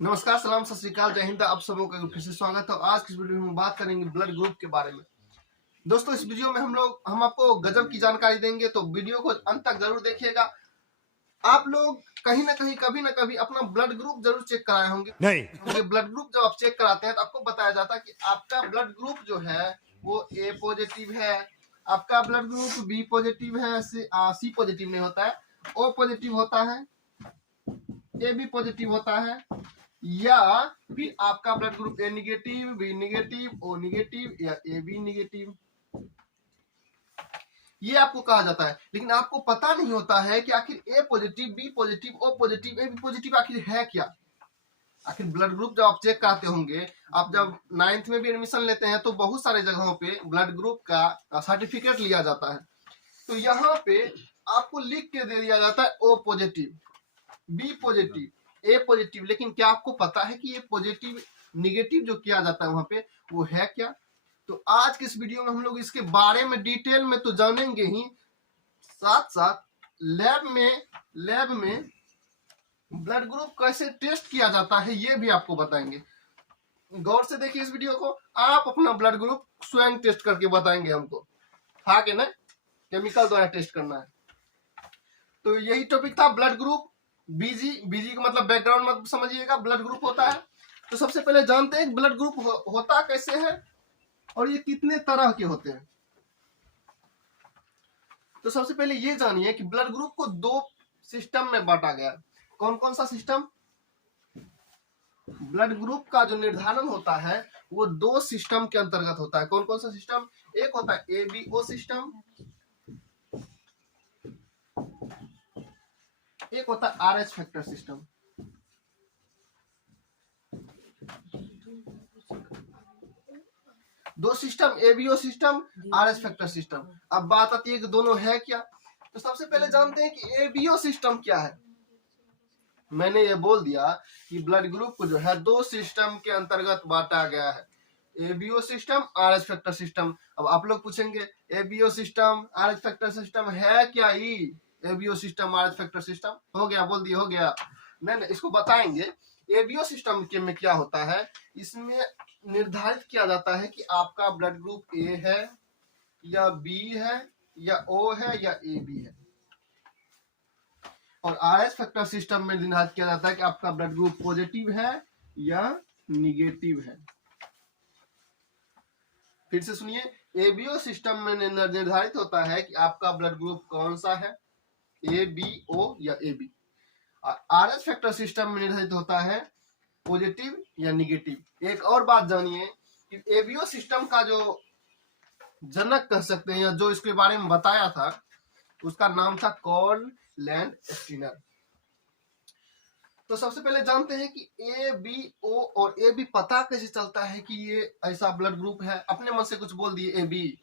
नमस्कार, सलाम, सत श्री अकाल, जय हिंद। आप सबों का फिर से स्वागत है। आज की इस वीडियो में हम बात करेंगे ब्लड ग्रुप के बारे में। दोस्तों, इस वीडियो में हम आपको गजब की जानकारी देंगे, तो वीडियो को अंत तक जरूर देखिएगा। आप लोग कहीं ना कहीं कभी ना कभी अपना ब्लड ग्रुप जरूर चेक कराए होंगे। नहीं, क्योंकि ब्लड ग्रुप जब आप चेक कराते हैं तो आपको बताया जाता है कि आपका ब्लड ग्रुप जो है वो ए पॉजिटिव है, आपका ब्लड ग्रुप बी पॉजिटिव है, सी पॉजिटिव नहीं होता है, ओ पॉजिटिव होता है, ए बी पॉजिटिव होता है, या फिर आपका blood group A negative, B negative, O negative या ए बी निगेटिव, ये आपको कहा जाता है। लेकिन आपको पता नहीं होता है कि आखिर A positive, B positive, O positive, A B positive आखिर है क्या। आखिर ब्लड ग्रुप जब आप चेक कराते होंगे, आप जब 9th में भी एडमिशन लेते हैं तो बहुत सारे जगहों पे ब्लड ग्रुप का सर्टिफिकेट लिया जाता है। तो यहाँ पे आपको लिख के दे दिया जाता है ओ पॉजिटिव, बी पॉजिटिव, ए पॉजिटिव। लेकिन क्या आपको पता है कि ये पॉजिटिव निगेटिव जो किया जाता है वहां पे वो है क्या? तो आज के इस वीडियो में हम लोग इसके बारे में डिटेल में तो जानेंगे ही, साथ साथ लैब में ब्लड ग्रुप कैसे टेस्ट किया जाता है ये भी आपको बताएंगे। गौर से देखिए इस वीडियो को। आप अपना ब्लड ग्रुप स्वयं टेस्ट करके बताएंगे हमको, हाँ कि नहीं, केमिकल द्वारा टेस्ट करना है। तो यही टॉपिक था, ब्लड ग्रुप। बीजी का मतलब बैकग्राउंड मत समझिएगा, ब्लड ग्रुप होता है। तो सबसे पहले जानते हैं ब्लड ग्रुप होता कैसे है और ये कितने तरह के होते हैं। तो सबसे पहले ये जानिए कि ब्लड ग्रुप को दो सिस्टम में बांटा गया। कौन कौन सा सिस्टम? ब्लड ग्रुप का जो निर्धारण होता है वो दो सिस्टम के अंतर्गत होता है। कौन कौन सा सिस्टम? एक होता है एबीओ सिस्टम, एक होता है आरएच फैक्टर सिस्टम। दो system, ABO system, RH factor system. अब बात आती है कि दोनों है क्या। तो सबसे पहले जानते हैं कि एबीओ सिस्टम क्या है। मैंने ये बोल दिया कि ब्लड ग्रुप को जो है दो सिस्टम के अंतर्गत बांटा गया है, ABO system, RH factor system. अब आप लोग पूछेंगे ABO system, RH factor system है क्या ही? ABO system, RH factor system हो गया, बोल दिए हो गया। नहीं, इसको बताएंगे। एबीओ सिस्टम के में क्या होता है, इसमें निर्धारित किया जाता है कि आपका ब्लड ग्रुप ए है या बी है या ओ है या ए बी है। और आरएच फैक्टर सिस्टम में निर्धारित किया जाता है कि आपका ब्लड ग्रुप पॉजिटिव है या निगेटिव है। फिर से सुनिए, एबीओ सिस्टम में निर्धारित होता है कि आपका ब्लड ग्रुप कौन सा है, ए बी ओ या A B. Rh factor system में निर्धारित होता है पॉजिटिव या निगेटिव। एक और बात जानिए कि एबीओ सिस्टम का जो जनक कह सकते हैं या जो इसके बारे में बताया था उसका नाम था कॉर्न लैंड स्टीनर। तो सबसे पहले जानते हैं कि ए बी ओ और ए बी पता कैसे चलता है कि ये ऐसा ब्लड ग्रुप है। अपने मन से कुछ बोल दिए ए बी,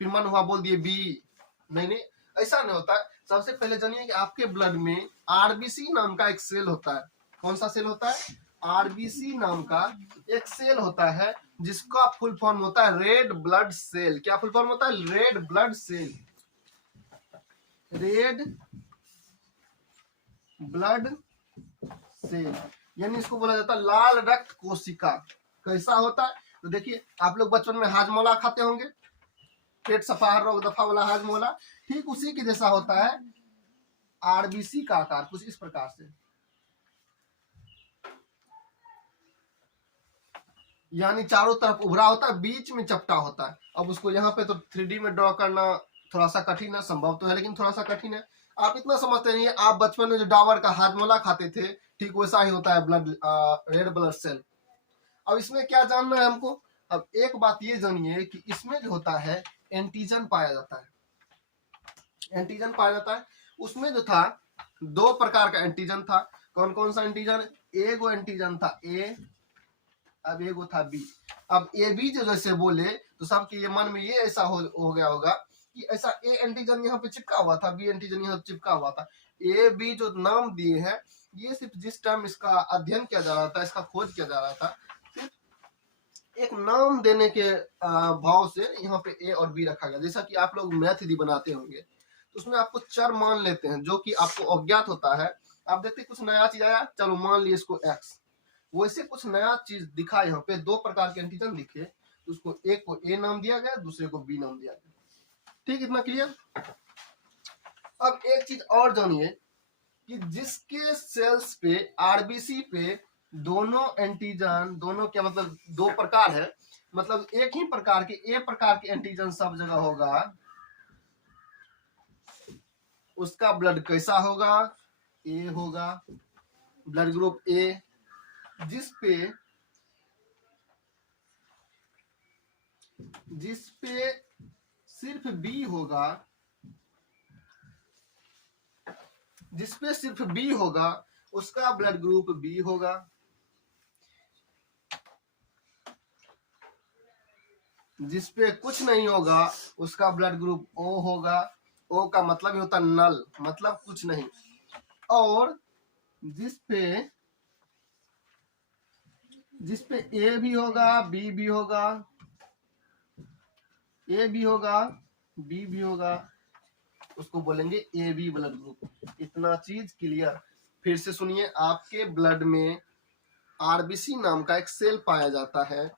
फिर मन हुआ बोल दिए बी। नहीं, ऐसा नहीं होता है। सबसे पहले जानिए कि आपके ब्लड में आरबीसी नाम का एक सेल होता है। कौन सा सेल होता है? आरबीसी नाम का एक सेल होता है जिसका फुल फॉर्म होता है रेड ब्लड सेल। क्या फुल फॉर्म होता है? Red blood cell. Red blood cell यानी इसको बोला जाता है लाल रक्त कोशिका। कैसा होता है? तो देखिए, आप लोग बचपन में हाजमोला खाते होंगे, पेट सफा रोग दफा वाला हाजमोला, ठीक उसी के जैसा होता है आरबीसी का आकार, कुछ इस प्रकार से। यानी चारों तरफ उभरा होता है, बीच में चपटा होता है। अब उसको यहाँ पे तो 3D में ड्रॉ करना थोड़ा सा कठिन है, संभव तो है लेकिन थोड़ा सा कठिन है। आप इतना समझते नहीं है, आप बचपन में जो डाबर का हाजमोला खाते थे ठीक वैसा ही होता है ब्लड रेड ब्लड सेल। अब इसमें क्या जानना है हमको? अब एक बात ये जानिए कि इसमें जो होता है एंटीजन पाया जाता है। एंटीजन पाया जाता है। उसमें जो था दो प्रकार का एंटीजन था। कौन कौन सा एंटीजन? एगो एंटीजन था ए, अब एगो था बी। अब ए बी जो जैसे बोले तो सबके ये मन में ये ऐसा हो गया होगा कि ऐसा ए एंटीजन यहाँ पे चिपका हुआ था, बी एंटीजन यहाँ चिपका हुआ था। ए बी जो नाम दिए हैं ये सिर्फ जिस टाइम इसका अध्ययन किया जा रहा था, इसका खोज किया जा रहा था, सिर्फ एक नाम देने के भाव से यहाँ पे ए और बी रखा गया। जैसा कि आप लोग मैथ यदि बनाते होंगे तो उसमें आपको चर मान लेते हैं जो कि आपको अज्ञात होता है। आप देखते कुछ नया चीज आया, चलो मान लिए इसको एक्स, वैसे कुछ नया चीज दिखा यहाँ पे, दो प्रकार के एंटीजन दिखे, तो उसको एक को ए नाम दिया गया, दूसरे को बी नाम दिया गया। ठीक, इतना क्लियर। अब एक चीज और जानिए कि जिसके सेल्स पे आरबीसी पे दोनों एंटीजन, दोनों क्या मतलब दो प्रकार है, मतलब एक ही प्रकार के ए प्रकार के एंटीजन सब जगह होगा, उसका ब्लड कैसा होगा, ए होगा, ब्लड ग्रुप ए। जिसपे सिर्फ बी होगा, जिसपे सिर्फ बी होगा उसका ब्लड ग्रुप बी होगा। जिसपे कुछ नहीं होगा उसका ब्लड ग्रुप ओ होगा। ओ का मतलब ही होता नल, मतलब कुछ नहीं। और जिसपे ए भी होगा, बी भी होगा, ए भी होगा, बी भी होगा, उसको बोलेंगे ए बी ब्लड ग्रुप। इतना चीज क्लियर। फिर से सुनिए, आपके ब्लड में आरबीसी नाम का एक सेल पाया जाता है,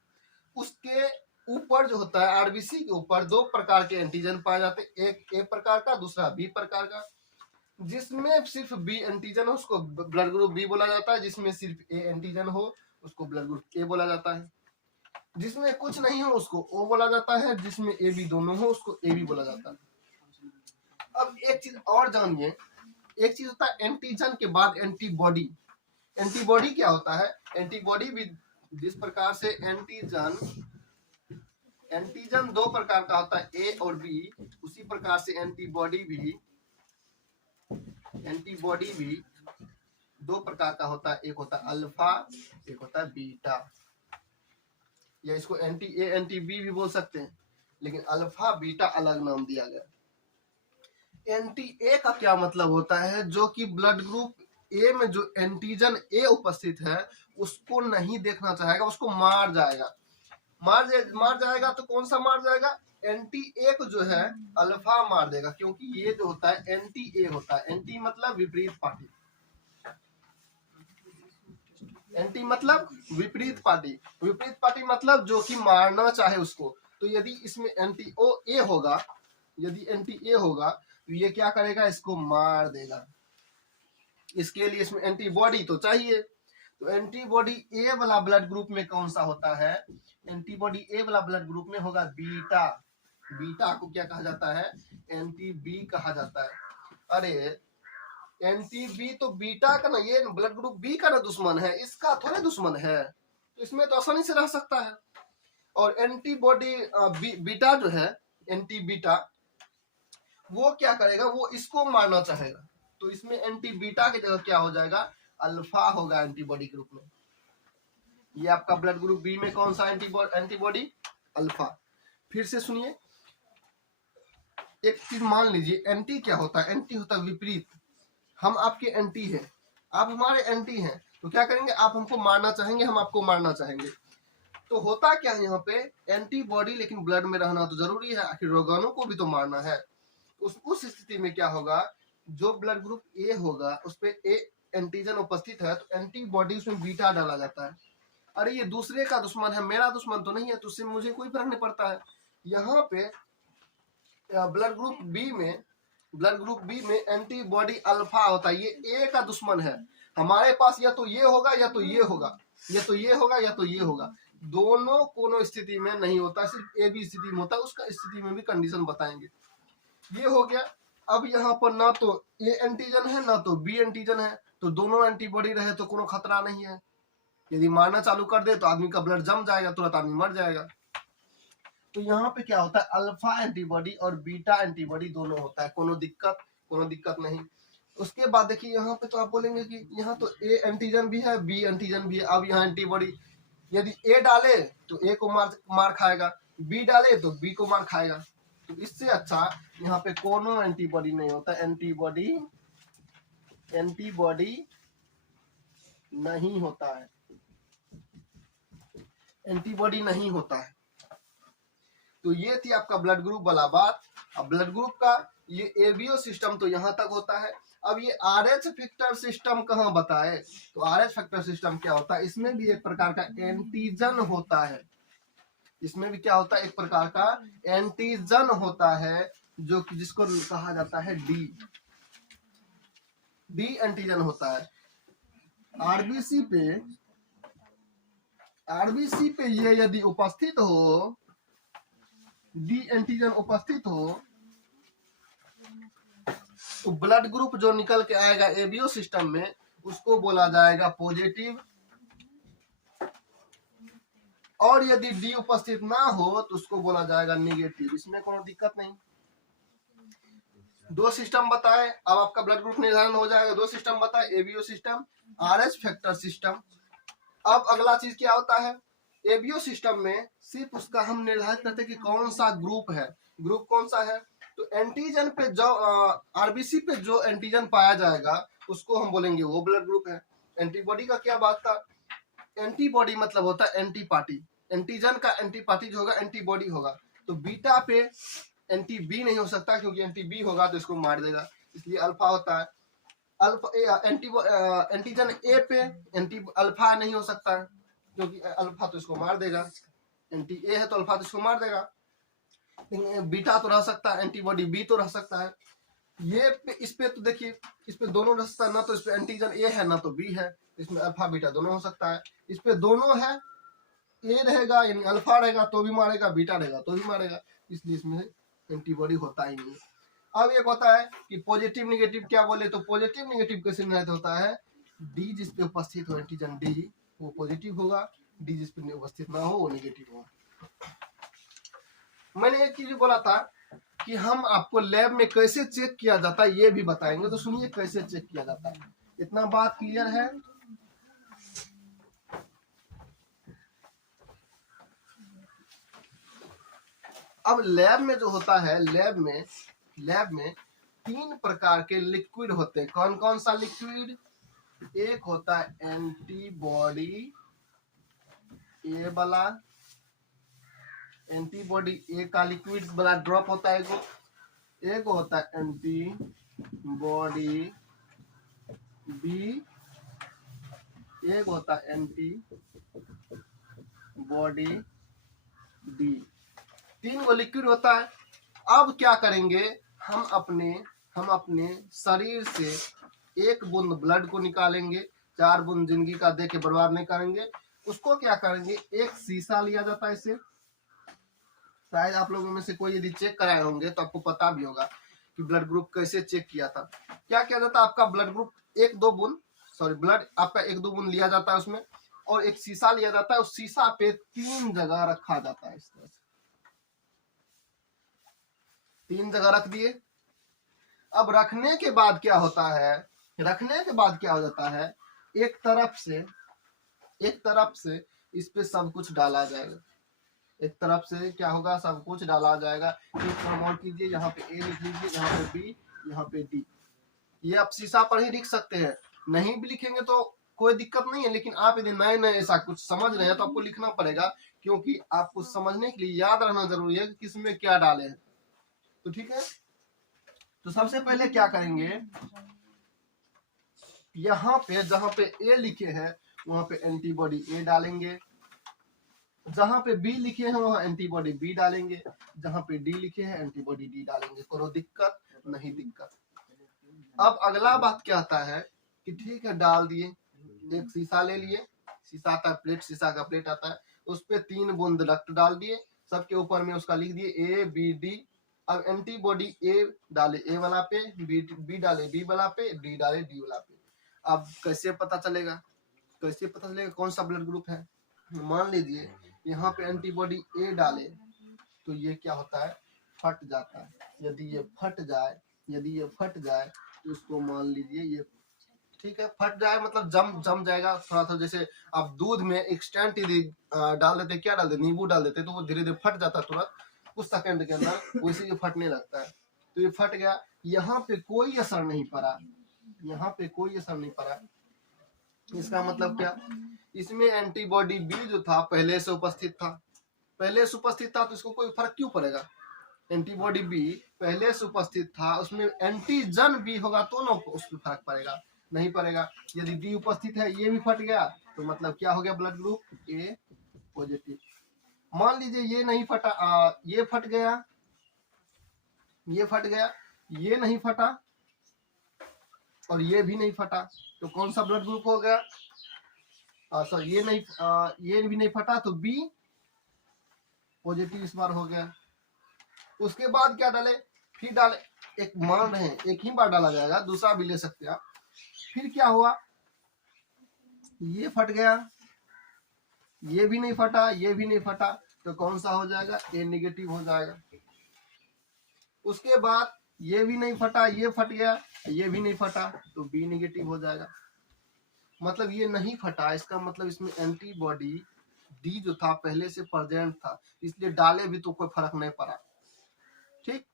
उसके ऊपर जो होता है आरबीसी के ऊपर दो प्रकार के एंटीजन पाए जाते हैं, एक ए प्रकार का, दूसरा बी प्रकार का। जिसमें सिर्फ बी एंटीजन हो उसको ब्लड ग्रुप बी बोला जाता है, जिसमें सिर्फ ए एंटीजन हो उसको ब्लड ग्रुप ए बोला जाता है। जिसमें कुछ नहीं हो उसको ओ बोला जाता है, जिसमें ए बी दोनों हो उसको ए बी बोला जाता है। अब एक चीज और जानिए, एक चीज होता है एंटीजन के बाद एंटीबॉडी। एंटीबॉडी क्या होता है? एंटीबॉडी भी जिस प्रकार से एंटीजन दो प्रकार का होता है, ए और बी, उसी प्रकार से एंटीबॉडी भी दो प्रकार का होता है। एक होता है अल्फा, एक होता है बीटा, या इसको एंटी ए एंटी बी भी बोल सकते हैं, लेकिन अल्फा बीटा अलग नाम दिया गया। एंटी ए का क्या मतलब होता है? जो कि ब्लड ग्रुप ए में जो एंटीजन ए उपस्थित है उसको नहीं देखना चाहेगा, उसको मार जाएगा। मार जाएगा तो कौन सा मार जाएगा? एंटी ए को जो है अल्फा मार देगा, क्योंकि ये जो होता है एंटी ए होता है। एंटी मतलब विपरीत पार्टी, एंटी मतलब विपरीत पार्टी, विपरीत पार्टी मतलब जो कि मारना चाहे उसको। तो यदि इसमें एंटी ओ ए होगा, यदि एंटी ए होगा तो ये क्या करेगा? इसको मार देगा। इसके लिए इसमें एंटीबॉडी तो चाहिए। तो एंटीबॉडी ए वाला ब्लड ग्रुप में कौन सा होता है? एंटीबॉडी ए वाला ब्लड ग्रुप में होगा बीटा। बीटा को क्या कहा जाता है? एंटी बी कहा जाता है। अरे एंटी बी तो बीटा का ना, ये ब्लड ग्रुप बी का ना दुश्मन है, इसका थोड़े दुश्मन है, तो इसमें तो आसानी से रह सकता है। और एंटीबॉडी बीटा जो है, एंटी बीटा, वो क्या करेगा? वो इसको मारना चाहेगा, तो इसमें एंटी बीटा की जगह क्या हो जाएगा? अल्फा होगा एंटीबॉडी ग्रुप में। ये आपका ब्लड ग्रुप बी में कौन सा एंटीबॉडी? अल्फा। फिर से सुनिए, एक चीज मान लीजिए, एंटी क्या होता है? एंटी होता है विपरीत। हम आपके एंटी हैं, आप हमारे एंटी हैं, तो क्या करेंगे? आप हमको मारना चाहेंगे, हम आपको मारना चाहेंगे। तो होता क्या है यहाँ पे? एंटीबॉडी लेकिन ब्लड में रहना तो जरूरी है, आखिर रोगाणु को भी तो मारना है। उस स्थिति में क्या होगा? जो ब्लड ग्रुप ए होगा उस पे ए एंटीजन उपस्थित है, तो एंटीबॉडी उसमें बीटा डाला जाता है। अरे ये दूसरे का दुश्मन है, मेरा दुश्मन तो नहीं है, तो उससे मुझे कोई फर्क नहीं पड़ता है। यहाँ पे ब्लड ग्रुप बी में एंटीबॉडी अल्फा होता है, ये ए का दुश्मन है। हमारे पास या तो ये होगा या तो ये होगा, या तो ये होगा या तो ये होगा, दोनों कोनो स्थिति में नहीं होता, सिर्फ ए बी स्थिति में होता है। उसका स्थिति में भी कंडीशन बताएंगे। ये हो गया। अब यहाँ पर ना तो ए एंटीजन है ना तो बी एंटीजन है, तो दोनों एंटीबॉडी रहे तो कोनो खतरा नहीं है। यदि मारना चालू कर दे तो आदमी का ब्लड जम जाएगा, तुरंत आदमी मर जाएगा। तो यहाँ पे क्या होता है? अल्फा एंटीबॉडी और बीटा एंटीबॉडी दोनों होता है, कोनो दिक्कत नहीं। उसके बाद देखिए यहाँ पे तो आप बोलेंगे कि यहाँ तो ए एंटीजन भी है, बी एंटीजन भी है। अब यहाँ एंटीबॉडी यदि ए डाले तो ए को मार खाएगा, बी डाले तो बी को मार खाएगा। तो इससे अच्छा यहाँ पे कोनो एंटीबॉडी नहीं होता, एंटीबॉडी नहीं होता है, एंटीबॉडी नहीं होता है। तो ये थी आपका ब्लड ग्रुप वाला बात। अब ब्लड ग्रुप का ये एबीओ सिस्टम तो यहाँ तक होता है। अब ये RH फैक्टर सिस्टम कहाँ बताए? तो RH फैक्टर सिस्टम क्या होता है? इसमें भी एक प्रकार का एंटीजन होता है। इसमें भी क्या होता है? एक प्रकार का एंटीजन होता है, जो कि जिसको कहा जाता है डी एंटीजन होता है। आरबीसी पे ये यदि उपस्थित हो, डी एंटीजन उपस्थित हो, तो ब्लड ग्रुप जो निकल के आएगा एबीओ सिस्टम में, उसको बोला जाएगा पॉजिटिव। और यदि डी उपस्थित ना हो तो उसको बोला जाएगा नेगेटिव। इसमें कोई दिक्कत नहीं। दो सिस्टम बताए, अब आपका ब्लड ग्रुप निर्धारण हो जाएगा। दो सिस्टम बताए, ABO system, RH factor system. अब अगला चीज क्या होता है? एबीओ सिस्टम में सिर्फ उसका हम निर्धारित करते हैं कि कौन सा ग्रुप है। ग्रुप कौन सा है? तो एंटीजन पे जो आरबीसी पे जो एंटीजन पाया जाएगा उसको हम बोलेंगे वो ब्लड ग्रुप है। एंटीबॉडी का क्या बात था? एंटीबॉडी मतलब होता है एंटी पार्टी। एंटीजन का एंटी पार्टी जो होगा एंटीबॉडी होगा। तो बीटा पे एंटी बी नहीं हो सकता, क्योंकि एंटी बी होगा तो इसको मार देगा, इसलिए अल्फा होता है। अल्फा एंटीजन ए पे एंटी अल्फा नहीं हो सकता है, क्योंकि अल्फा तो इसको मार देगा। एंटी ए है तो अल्फा तो इसको मार देगा। बीटा तो रह सकता है, एंटीबॉडी बी तो रह सकता है। ये पे, इस पे तो देखिए, इस पे दोनों रह सकता है, ना तो इस पे एंटीजन ए है ना तो बी है। इसमें अल्फा बीटा दोनों हो सकता है। इस पे दोनों है, ए रहेगा यानी अल्फा रहेगा तो भी मारेगा, बीटा रहेगा तो भी मारेगा, इसलिए इसमें एंटीबॉडी होता ही नहीं। अब एक होता है कि पॉजिटिव निगेटिव। क्या बोले? तो पॉजिटिव निगेटिव कैसे निर्धारित होता है? डी जिस पे उपस्थित हो एंटीजन डी, वो पॉजिटिव होगा। डी जिस पे उपस्थित ना हो वो निगेटिव होगा। मैंने एक चीज बोला था कि हम आपको लैब में कैसे चेक किया जाता है ये भी बताएंगे, तो सुनिए कैसे चेक किया जाता है। इतना बात क्लियर है? अब लैब में जो होता है, लैब में 3 प्रकार के लिक्विड होते हैं। कौन कौन सा लिक्विड? एक होता है एंटीबॉडी ए वाला, एंटीबॉडी ए का लिक्विड वाला ड्रॉप होता है। एक होता है एंटीबॉडी बी, एक होता है एंटीबॉडी डी। 3 गो लिक्विड होता है। अब क्या करेंगे? हम अपने शरीर से 1 बूंद ब्लड को निकालेंगे। 4 बूंद जिंदगी का दे के बर्बाद नहीं करेंगे। उसको क्या करेंगे? एक शीशा लिया जाता है। इसे शायद आप लोगों में से कोई यदि चेक कराए होंगे तो आपको पता भी होगा कि ब्लड ग्रुप कैसे चेक किया था। क्या किया जाता है? आपका ब्लड ग्रुप 1-2 बूंद, सॉरी ब्लड आपका 1-2 बूंद लिया जाता है उसमें, और एक शीशा लिया जाता है। उस शीशा पे 3 जगह रखा जाता है। इस तरह से 3 जगह रख दिए। अब रखने के बाद क्या होता है? रखने के बाद क्या हो जाता है? एक तरफ से इस पे सब कुछ डाला जाएगा। एक तरफ से क्या होगा? सब कुछ डाला जाएगा। एक काम और कीजिए, यहाँ पे ए लिख लीजिए, यहाँ पे बी, यहाँ पे डी। ये आप शीशा पर ही लिख सकते हैं, नहीं भी लिखेंगे तो कोई दिक्कत नहीं है। लेकिन आप यदि नए नए ऐसा कुछ समझ रहे हैं तो आपको लिखना पड़ेगा, क्योंकि आपको समझने के लिए याद रहना जरूरी है कि किसमें क्या डाले हैं। तो ठीक है, तो सबसे पहले क्या करेंगे? यहाँ पे जहां पे ए लिखे हैं वहां पे एंटीबॉडी ए डालेंगे। जहां पे बी लिखे हैं वहां एंटीबॉडी बी डालेंगे। जहां पे डी लिखे हैं एंटीबॉडी डी डालेंगे। कोई दिक्कत नहीं? दिक्कत। अब अगला बात क्या आता है कि ठीक है, डाल दिए, एक शीशा ले लिए। शीशा आता है प्लेट, शीशा का प्लेट आता है, उस पे 3 बूंद रक्त डाल दिए। सबके ऊपर में उसका लिख दिए ए बी डी। अब एंटीबॉडी ए डाले ए वाला पे, बी डाले बी वाला पे, डी डाले डी वाला पे। अब कैसे पता चलेगा? कौन सा ब्लड ग्रुप है? मान लीजिए यहाँ पे एंटीबॉडी ए डाले तो ये क्या होता है? फट जाता है। यदि ये फट जाए तो इसको मान लीजिए ये, ठीक है, फट जाए मतलब जम जाएगा थोड़ा सा। जैसे आप दूध में एक स्टेंट यदि डाल देते, क्या डाल देते? नींबू डाल देते, तो वो धीरे धीरे फट जाता है तुरंत, कुछ सेकंड के अंदर वैसे ये फटने लगता है। तो ये फट गया। यहाँ पे कोई असर नहीं पड़ा, इसका मतलब क्या? इसमें एंटीबॉडी बी जो था पहले से उपस्थित था, तो इसको कोई फर्क क्यों पड़ेगा? एंटीबॉडी बी पहले से उपस्थित था, उसमें एंटीजन बी होगा तो ना उस पर फर्क पड़ेगा, नहीं पड़ेगा। यदि डी उपस्थित है, ये भी फट गया, तो मतलब क्या हो गया ब्लड ग्रुप ए पॉजिटिव। मान लीजिए ये नहीं फटा, ये फट गया, ये फट गया, ये नहीं फटा और ये भी नहीं फटा, तो कौन सा ब्लड ग्रुप हो गया? सर ये नहीं, ये भी नहीं फटा, तो बी पॉजिटिव इस बार हो गया। उसके बाद क्या डाले? फिर डाले, एक मान रहे हैं एक ही बार डाला जाएगा, दूसरा भी ले सकते हैं आप। फिर क्या हुआ? ये फट गया, ये भी नहीं फटा, ये भी नहीं फटा, तो कौन सा हो जाएगा? ए नेगेटिव हो जाएगा। उसके बाद ये भी नहीं फटा, ये फट गया, ये भी नहीं फटा, तो बी नेगेटिव हो जाएगा। मतलब ये नहीं फटा, इसका मतलब इसमें एंटीबॉडी डी जो था पहले से प्रेजेंट था, इसलिए डाले भी तो कोई फर्क नहीं पड़ा। ठीक,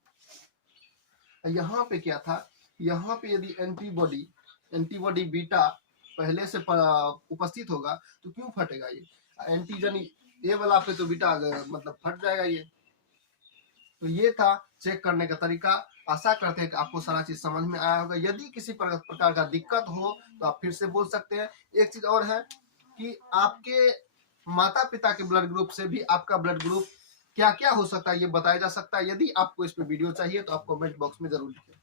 यहाँ पे क्या था? यहाँ पे यदि एंटीबॉडी बीटा पहले से उपस्थित होगा तो क्यों फटेगा? ये एंटीजन ए वाला पे तो बीटा मतलब फट जाएगा ये। तो ये था चेक करने का तरीका। आशा करते हैं कि आपको सारा चीज समझ में आया होगा। यदि किसी प्रकार का दिक्कत हो तो आप फिर से बोल सकते हैं। एक चीज और है कि आपके माता पिता के ब्लड ग्रुप से भी आपका ब्लड ग्रुप क्या क्या हो सकता है ये बताया जा सकता है। यदि आपको इस पे वीडियो चाहिए तो आप कमेंट बॉक्स में जरूर लिखें।